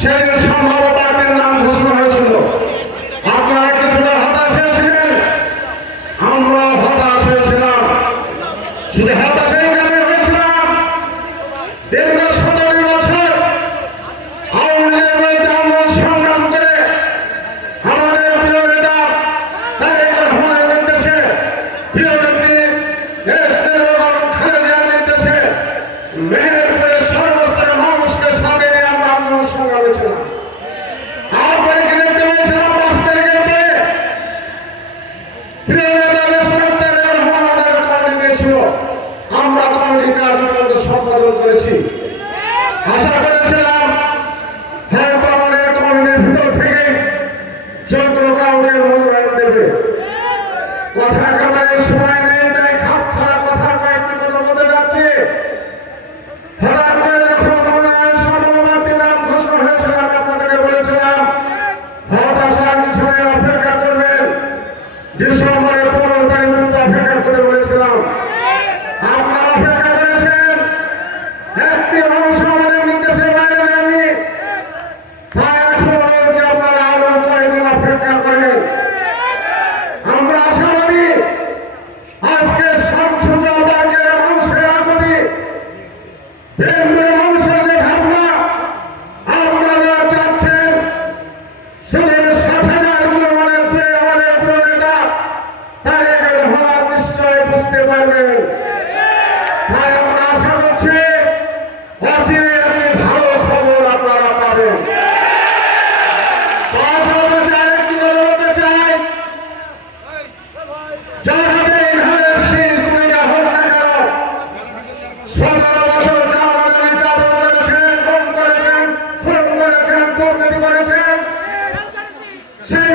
সেদিন সম্ভব পার্টির নাম ঘোষণা হয়েছিল। আপনারা কিছুটা হতাশ হয়েছিলেন, আমরা হতাশ হয়েছিলাম। শুধু হতাশ হয়েছিলাম, দীর্ঘ 17 বছর আওয়ামী লীগের বিরুদ্ধে আমরা সংগ্রাম করে আমাদের প্রিয় নেতা তারেক রহমানের নির্দেশে, প্রিয় নেত্রী দেশ বেগম খালেদা নির্দেশে মেহেরপুরের সর্বস্তরের মানুষকে সাথে নিয়ে আমরা আন্দোলন সংগ্রামে ছিলাম। তারপরে কি দেখতে পেয়েছিলাম 5 তারিখের পরে প্রিয় নেতা দেশ তারেক রহমান আমাদের কমিটি দিয়েছিল। আমরা কমিটি কার্যক্রম সম্পাদন করেছি। আশা করেছিলাম হয়তো আমাদের কমিটির ভিতর থেকে যন্ত্র কাউকে মনোনয়ন দেবে। কথা কাটার সময় নেই, তাই খাপ ছাড়া কথা কয়েকটি কথা বলতে যাচ্ছে। হঠাৎ করে যখন মনোনয়ন সমবাদী নাম ঘোষণা হয়েছিল, আমি আপনাদেরকে বলেছিলাম হতাশার পিছনে অপেক্ষা করবেন, ডিসেম্বরের 15 তারিখ পর্যন্ত অপেক্ষা করে বলেছিলাম। আপনারা অপেক্ষা করেছেন, একটি মানুষ আমাদের নির্দেশে বাইরে যায়নি। তাই এখন বলছি আপনারা আরো কয়েকদিন অপেক্ষা করেন। আমরা আশাবাদী আজকে সংসদের মানুষের আগুনে মানুষের যে ভাবনা আপনারা চাচ্ছেন, সেদিন 7,000 কিলোমিটার দূরে আমাদের প্রিয় নেতা তারেক রহমান নিশ্চয় বুঝতে পারবেন। তাই আমরা আশা করছি অচিরে একটি ভালো খবর আপনারা পাবেন। পাশাপাশি আরেকটি কথা বলতে চাই, যাহাতে এইভাবে শেষ ভূমিকা হোক না কেন, 17 বছর যা আমাদের নির্যাতন করেছেন, খুন করেছেন, দুর্নীতি করেছেন, সেই